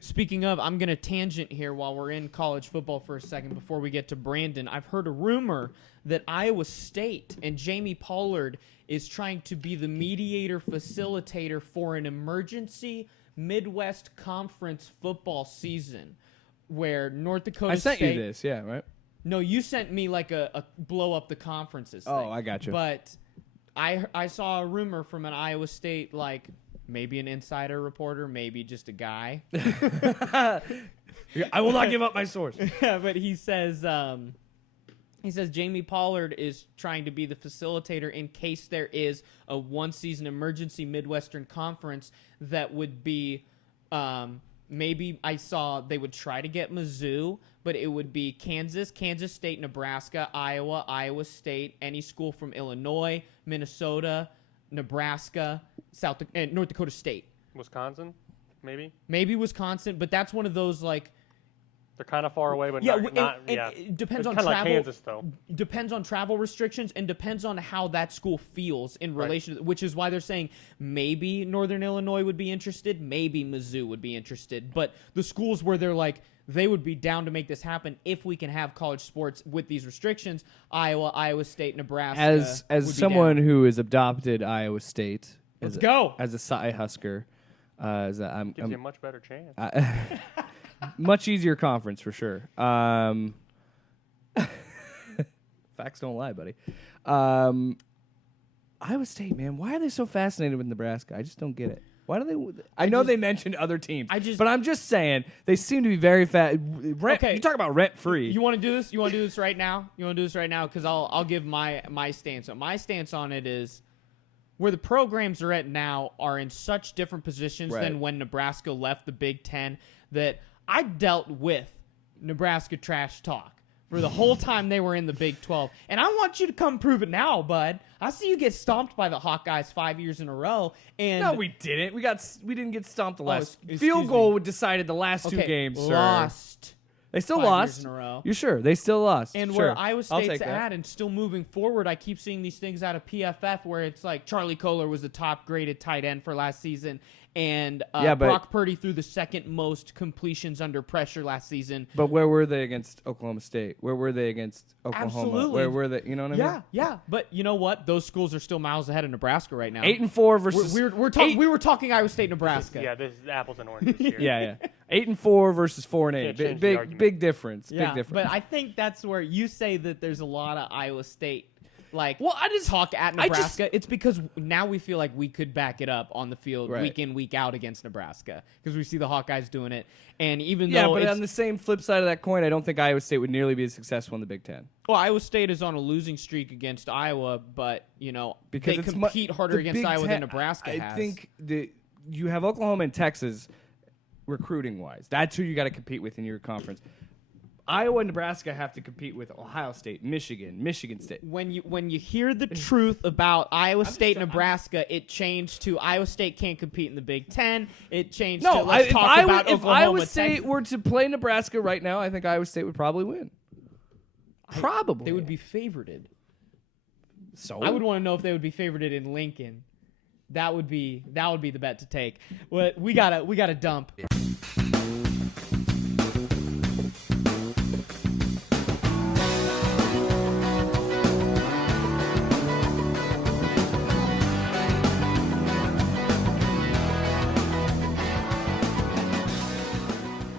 Speaking of, I'm going to tangent here while we're in college football for a second before we get to Brandon. I've heard a rumor that Iowa State and Jamie Pollard is trying to be the mediator facilitator for an emergency Midwest Conference football season where North Dakota State... I sent you this, yeah, right? No, you sent me like a blow up the conferences thing. Oh, I got you. But I saw a rumor from an Iowa State, like maybe an insider reporter, maybe just a guy. I will not give up my source. Yeah, but he says Jamie Pollard is trying to be the facilitator in case there is a one-season emergency Midwestern Conference that would be maybe I saw they would try to get Mizzou, but it would be Kansas, Kansas State, Nebraska, Iowa, Iowa State, any school from Illinois, Minnesota, Nebraska, North Dakota State. Wisconsin, maybe? Maybe Wisconsin, but that's one of those like... They're kind of far away, but it depends on kind of travel. like Kansas, though. Depends on travel restrictions and depends on how that school feels in relation to, which is why they're saying maybe Northern Illinois would be interested, maybe Mizzou would be interested. But the schools where they're like, they would be down to make this happen if we can have college sports with these restrictions, Iowa, Iowa State, Nebraska. As someone who has adopted Iowa State, let's go as a Cy Husker, gives you a much better chance. Much easier conference for sure. Facts don't lie, buddy. Iowa State, man, why are they so fascinated with Nebraska? I just don't get it. Why do they? I know they mentioned other teams, but I'm just saying they seem to be very fast. Okay, you talk about rent free. You want to do this? You want to do this right now? You want to do this right now? Because I'll give my stance. So my stance on it is where the programs are at now are in such different positions than when Nebraska left the Big Ten that I dealt with Nebraska trash talk for the whole time they were in the Big 12. And I want you to come prove it now, bud. I see you get stomped by the Hawkeyes 5 years in a row. And no, we didn't. We didn't get stomped the last. Field goal decided the last two games, sir. Lost. They still lost. Years in a row. You're sure? They still lost. And where Iowa State's at and still moving forward, I keep seeing these things out of PFF where it's like Charlie Kohler was the top graded tight end for last season. And Brock Purdy threw the second most completions under pressure last season. But where were they against Oklahoma State? Where were they against Oklahoma? Absolutely. Where were they? You know what I mean? Yeah. But you know what? Those schools are still miles ahead of Nebraska right now. 8-4 versus. We were talking Iowa State, Nebraska. This is apples and oranges here. yeah. 8-4 versus 4-8. Big difference. Yeah, big difference. But I think that's where you say that there's a lot of Iowa State. I just talk at Nebraska. It's because now we feel like we could back it up on the field week in, week out against Nebraska because we see the Hawkeyes doing it. And even though but on the same flip side of that coin, I don't think Iowa State would nearly be as successful in the Big Ten. Well, Iowa State is on a losing streak against Iowa, but because they compete harder against Iowa than Nebraska has. I think you have Oklahoma and Texas recruiting wise. That's who you got to compete with in your conference. Iowa and Nebraska have to compete with Ohio State, Michigan State. When you hear the truth about Iowa State, Nebraska, it changed to Iowa State can't compete in the Big Ten. It changed to let's talk about Oklahoma. If Iowa State were to play Nebraska right now, I think Iowa State would probably win. Probably. They would be favorited. So I would want to know if they would be favorited in Lincoln. That would be the bet to take. We gotta dump.